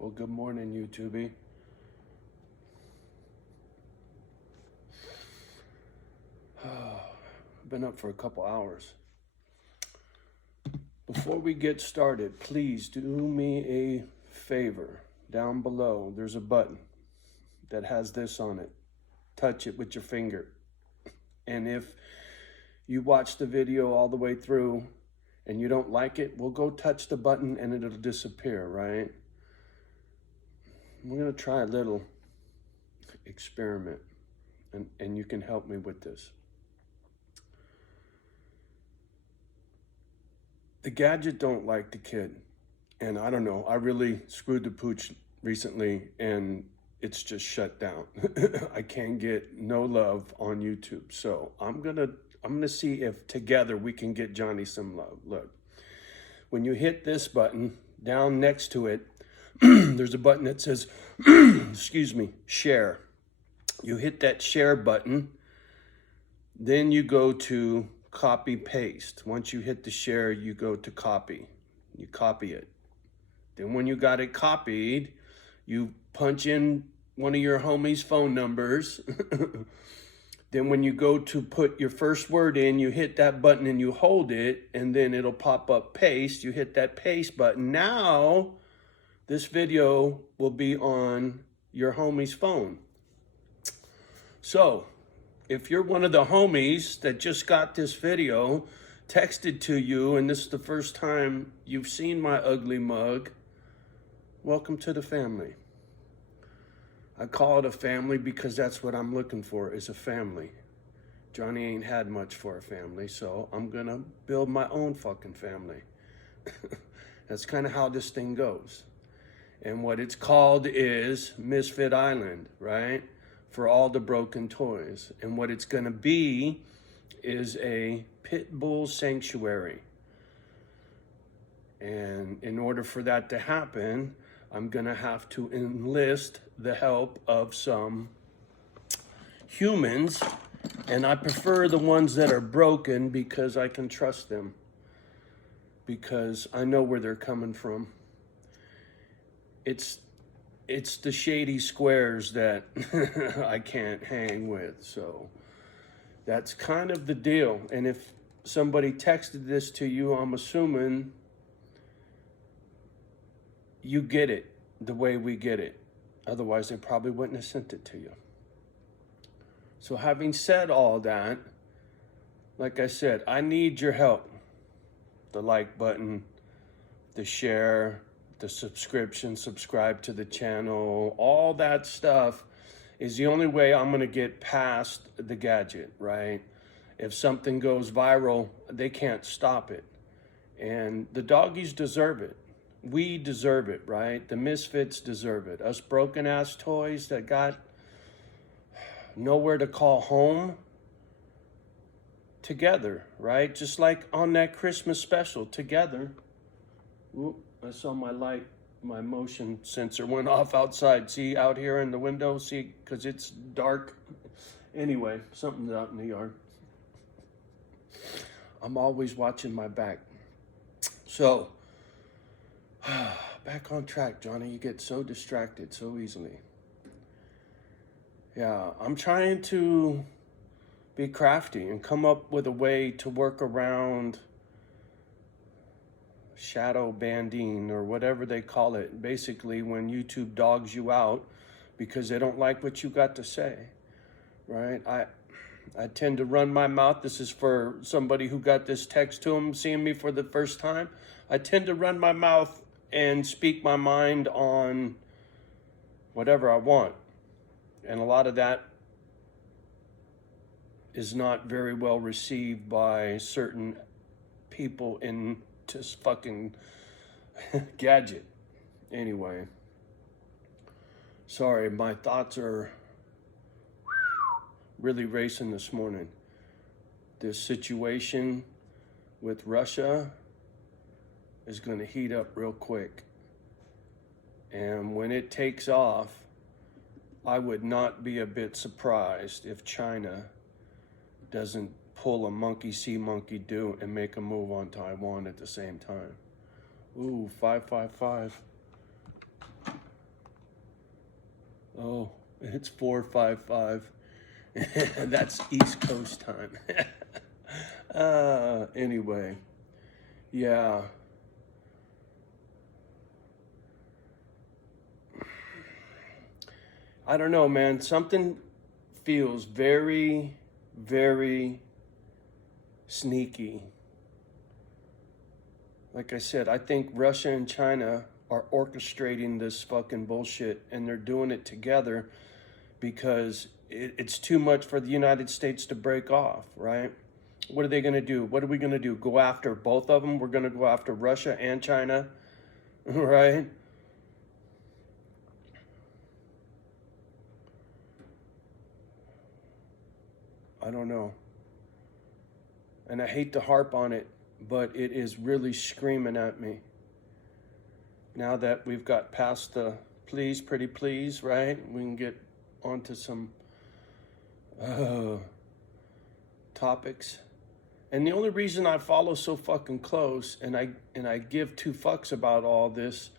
Well, good morning, YouTube. I've been up for a couple hours. Before we get started, please do me a favor. Down below, there's a button that has this on it. Touch it with your finger. And if you watch the video all the way through and you don't like it, well, go touch the button and it'll disappear, right? We're gonna try a little experiment and you can help me with this. The gadget don't like the kid. And I don't know, I really screwed the pooch recently and it's just shut down. I can't get no love on YouTube. So I'm gonna see if together we can get Johnny some love. Look, when you hit this button, down next to it, there's a button that says, excuse me, share. You hit that share button, then you go to copy paste. Once you hit the share, you go to copy. You copy it. Then when you got it copied, you punch in one of your homies' phone numbers. Then when you go to put your first word in, you hit that button and you hold it, and then it'll pop up paste. You hit that paste button. Now, this video will be on your homie's phone. So, if you're one of the homies that just got this video texted to you, and this is the first time you've seen my ugly mug, welcome to the family. I call it a family because that's what I'm looking for, is a family. Johnny ain't had much for a family, so I'm gonna build my own fucking family. That's kind of how this thing goes. And what it's called is Misfit Island, right? For all the broken toys. And what it's gonna be is a pit bull sanctuary. And in order for that to happen, I'm gonna have to enlist the help of some humans, and I prefer the ones that are broken because I can trust them, because I know where they're coming from. It's the shady squares that I can't hang with, so that's kind of the deal. And if somebody texted this to you, I'm assuming you get it the way we get it. Otherwise, they probably wouldn't have sent it to you. So having said all that, like I said, I need your help. The like button, the share, the subscription, subscribe to the channel, all that stuff is the only way I'm gonna get past the gadget, right? If something goes viral, they can't stop it. And the doggies deserve it. We deserve it, right? The misfits deserve it. Us broken ass toys that got nowhere to call home, together, right? Just like on that Christmas special, together. Oop, I saw my light, my motion sensor went off outside. See, out here in the window, see, because it's dark. Anyway, something's out in the yard. I'm always watching my back. So, back on track, Johnny. You get so distracted so easily. Yeah, I'm trying to be crafty and come up with a way to work around shadow banning or whatever they call it. Basically, when YouTube dogs you out because they don't like what you got to say, right? I tend to run my mouth. This is for somebody who got this text to them, seeing me for the first time. I tend to run my mouth and speak my mind on whatever I want. And a lot of that is not very well received by certain people in this fucking gadget. Anyway, sorry, my thoughts are really racing this morning. This situation with Russia is going to heat up real quick. And when it takes off, I would not be a bit surprised if China doesn't pull a monkey see, monkey do and make a move on Taiwan at the same time. Ooh, 555. Oh, it's 4:55. That's East Coast time. Anyway, yeah. I don't know, man. Something feels very, very sneaky. Like I said, I think Russia and China are orchestrating this fucking bullshit, and they're doing it together because it's too much for the United States to break off, right? What are they going to do? What are we going to do? Go after both of them? We're going to go after Russia and China, right? I don't know. And I hate to harp on it, but it is really screaming at me. Now that we've got past the please, pretty please, right? We can get onto some topics. And the only reason I follow so fucking close and I give two fucks about all this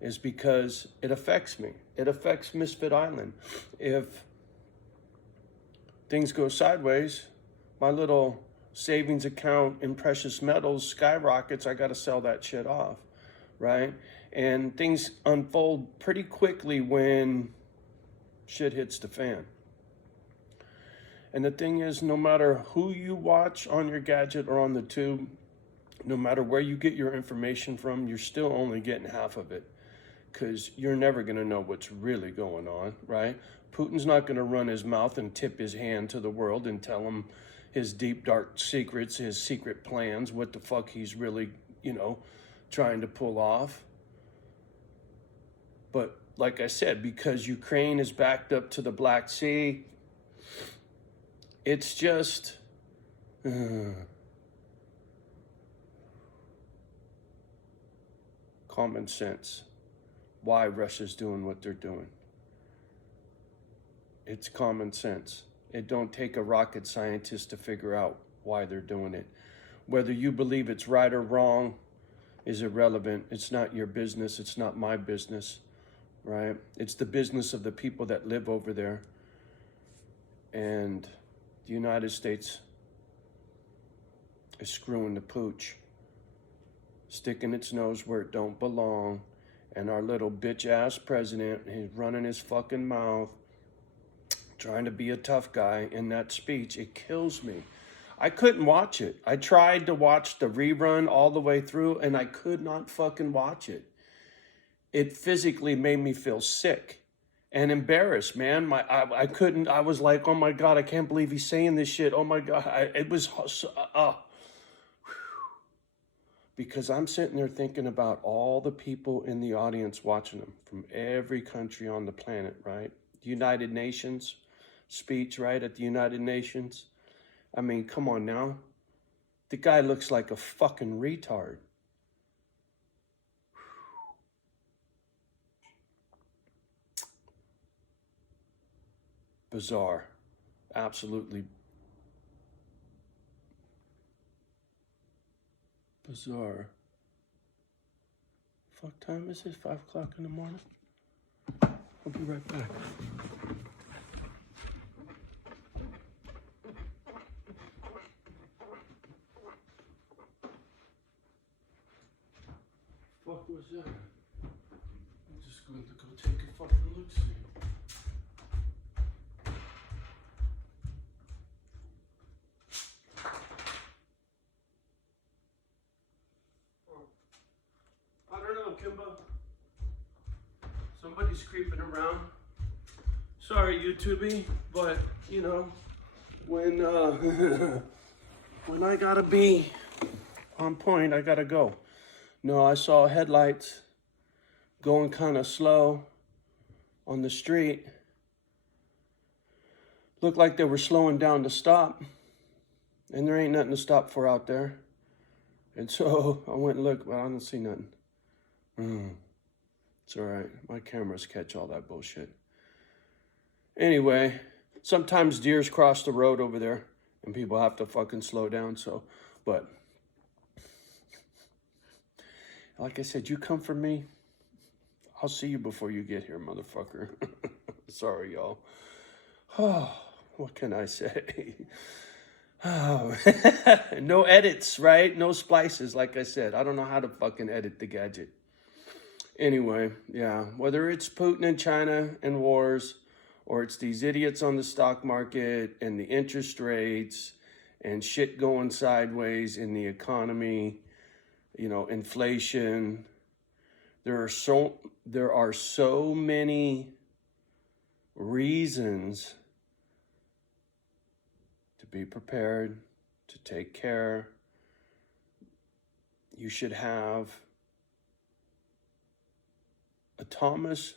is because it affects me. It affects Misfit Island. If things go sideways, my little savings account in precious metals skyrockets. I got to sell that shit off, right? And things unfold pretty quickly when shit hits the fan. And the thing is, no matter who you watch on your gadget or on the tube, no matter where you get your information from, you're still only getting half of it, because you're never going to know what's really going on, right? Putin's not going to run his mouth and tip his hand to the world and tell them his deep, dark secrets, his secret plans, what the fuck he's really, trying to pull off. But like I said, because Ukraine is backed up to the Black Sea, it's just common sense why Russia's doing what they're doing. It's common sense. It don't take a rocket scientist to figure out why they're doing it. Whether you believe it's right or wrong is irrelevant. It's not your business. It's not my business, right? It's the business of the people that live over there. And the United States is screwing the pooch, sticking its nose where it don't belong. And our little bitch-ass president, he's running his fucking mouth, trying to be a tough guy in that speech. It kills me. I couldn't watch it. I tried to watch the rerun all the way through, and I could not fucking watch it. It physically made me feel sick and embarrassed, man. I couldn't. I was like, oh my God, I can't believe he's saying this shit. Oh my God. It was, because I'm sitting there thinking about all the people in the audience watching them from every country on the planet, right? United Nations speech, right, at the United Nations. I mean, come on now. The guy looks like a fucking retard. Bizarre. Absolutely bizarre. Fuck time is it? 5 o'clock in the morning? I'll be right back. Fuck was that? I'm just going to go take a fucking look-see. I don't know, Kimba. Somebody's creeping around. Sorry, YouTubey, but when when I gotta be on point, I gotta go. No, I saw headlights going kind of slow on the street. Looked like they were slowing down to stop, and there ain't nothing to stop for out there. And so I went and looked, but I don't see nothing. It's all right. My cameras catch all that bullshit. Anyway, sometimes deers cross the road over there and people have to fucking slow down. So, but like I said, you come for me, I'll see you before you get here, motherfucker. Sorry, y'all. Oh, what can I say? Oh, no edits, right? No splices, like I said. I don't know how to fucking edit the gadget. Anyway, yeah, whether it's Putin and China and wars, or it's these idiots on the stock market and the interest rates and shit going sideways in the economy, inflation. There are so many reasons to be prepared, to take care. You should have a Thomas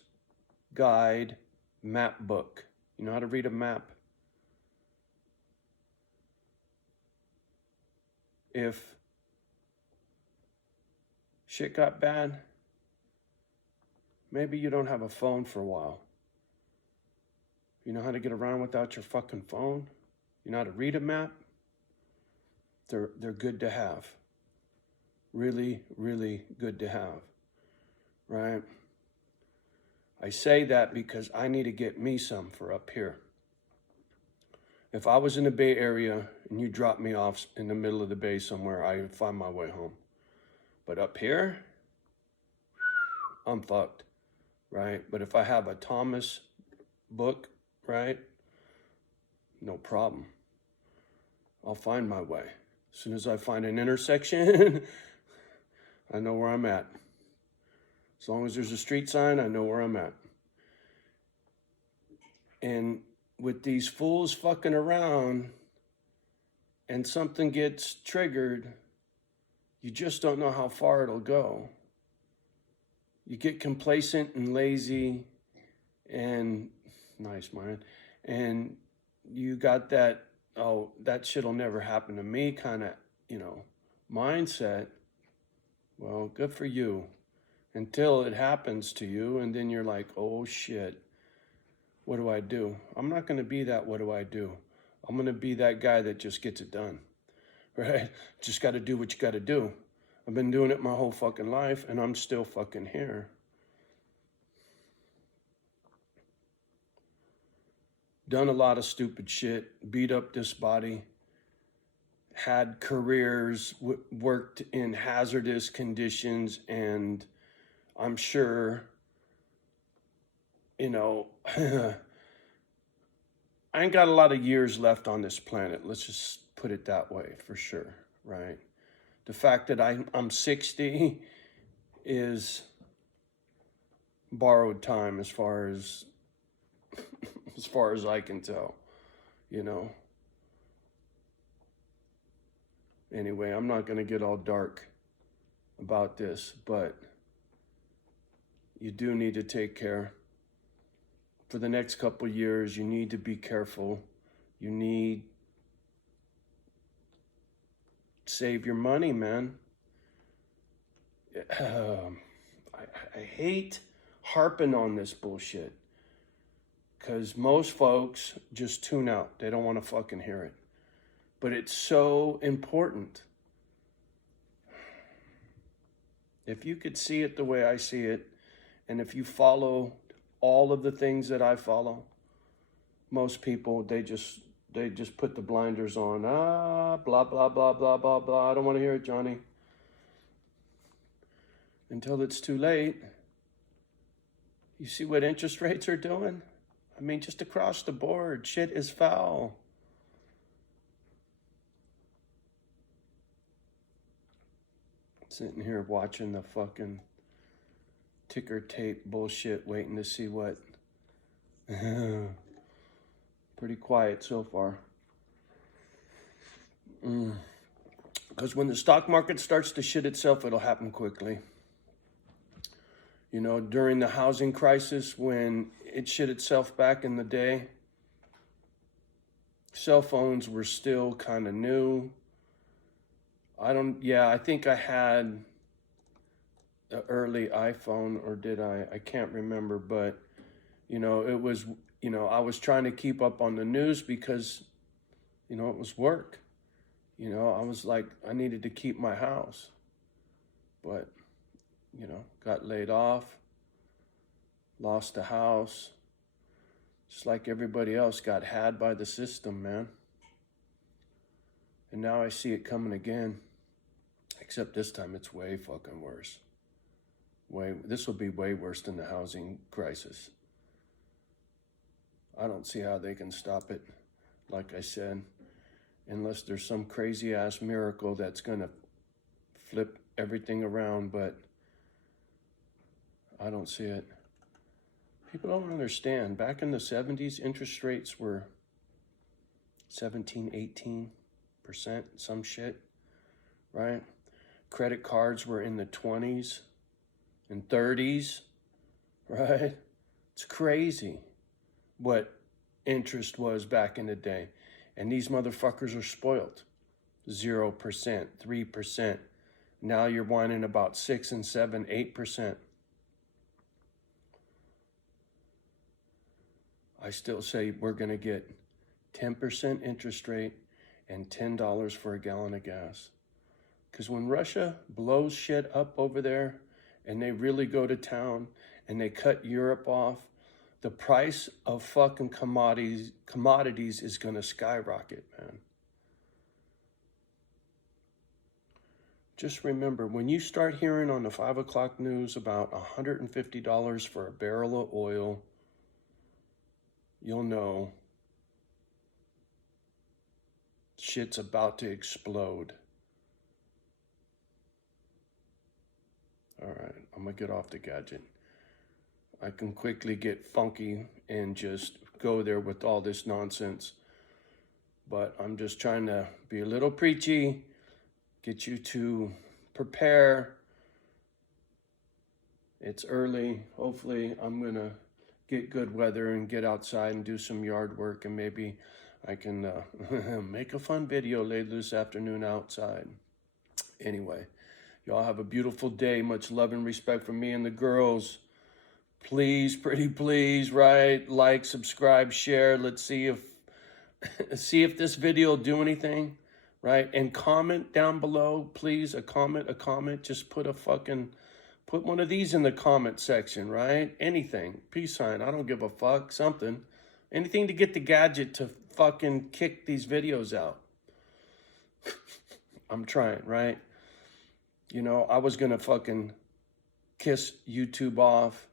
Guide map book. You know how to read a map? If shit got bad, maybe you don't have a phone for a while. You know how to get around without your fucking phone? You know how to read a map? They're good to have. Really, really good to have. Right? I say that because I need to get me some for up here. If I was in the Bay Area and you dropped me off in the middle of the Bay somewhere, I would find my way home. But up here, I'm fucked, right? But if I have a Thomas book, right, no problem. I'll find my way. As soon as I find an intersection, I know where I'm at. As long as there's a street sign, I know where I'm at. And with these fools fucking around and something gets triggered, you just don't know how far it'll go. You get complacent and lazy and nice mind. And you got that, oh, that shit'll never happen to me kind of, mindset. Well, good for you. Until it happens to you, and then you're like, oh shit, what do I do? I'm not going to be that, what do I do? I'm going to be that guy that just gets it done, right? Just got to do what you got to do. I've been doing it my whole fucking life, and I'm still fucking here. Done a lot of stupid shit, beat up this body, had careers, worked in hazardous conditions, and I'm sure, I ain't got a lot of years left on this planet. Let's just put it that way, for sure, right? The fact that I'm 60 is borrowed time as far as I can tell, Anyway, I'm not going to get all dark about this, but you do need to take care. For the next couple of years, you need to be careful. You need to save your money, man. I hate harping on this bullshit because most folks just tune out. They don't want to fucking hear it. But it's so important. If you could see it the way I see it, and if you follow all of the things that I follow, most people, they just put the blinders on. Blah, blah, blah, blah, blah, blah. I don't want to hear it, Johnny. Until it's too late. You see what interest rates are doing? I mean, just across the board, shit is foul. Sitting here watching the fucking ticker tape bullshit, waiting to see what. Pretty quiet so far. Because when the stock market starts to shit itself, it'll happen quickly. During the housing crisis, when it shit itself back in the day, cell phones were still kind of new. I think I had an early iPhone, or did I? I can't remember, but, it was, I was trying to keep up on the news because, it was work. I was like, I needed to keep my house, but, got laid off, lost the house, Just like everybody else got had by the system, man. And now I see it coming again. Except this time it's way fucking worse. This will be way worse than the housing crisis. I don't see how they can stop it, like I said, unless there's some crazy ass miracle that's gonna flip everything around, but I don't see it. People don't understand. Back in the 70s, interest rates were 17, 18%, some shit, right? Credit cards were in the 20s and 30s, right? It's crazy what interest was back in the day. And these motherfuckers are spoiled. 0%, 3%. Now you're whining about 6 and 7, 8%. I still say we're going to get 10% interest rate and $10 for a gallon of gas. Because when Russia blows shit up over there and they really go to town and they cut Europe off, the price of fucking commodities is going to skyrocket, man. Just remember, when you start hearing on the 5 o'clock news about $150 for a barrel of oil, you'll know shit's about to explode. All right, I'm gonna get off the gadget. I can quickly get funky and just go there with all this nonsense. But I'm just trying to be a little preachy, get you to prepare. It's early. Hopefully I'm gonna get good weather and get outside and do some yard work, and maybe I can make a fun video later this afternoon outside. Anyway, y'all have a beautiful day. Much love and respect from me and the girls. Please, pretty please, right? Like, subscribe, share. Let's see if this video will do anything, right? And comment down below, please. A comment. Just put one of these in the comment section, right? Anything. Peace sign. I don't give a fuck. Something. Anything to get the gadget to fucking kick these videos out. I'm trying, right? You know, I was gonna fucking kiss YouTube off,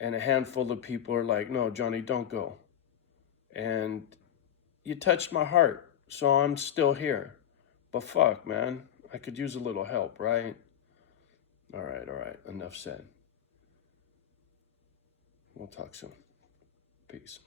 and a handful of people are like, no, Johnny, don't go. And you touched my heart, so I'm still here. But fuck, man, I could use a little help, right? All right, enough said. We'll talk soon. Peace.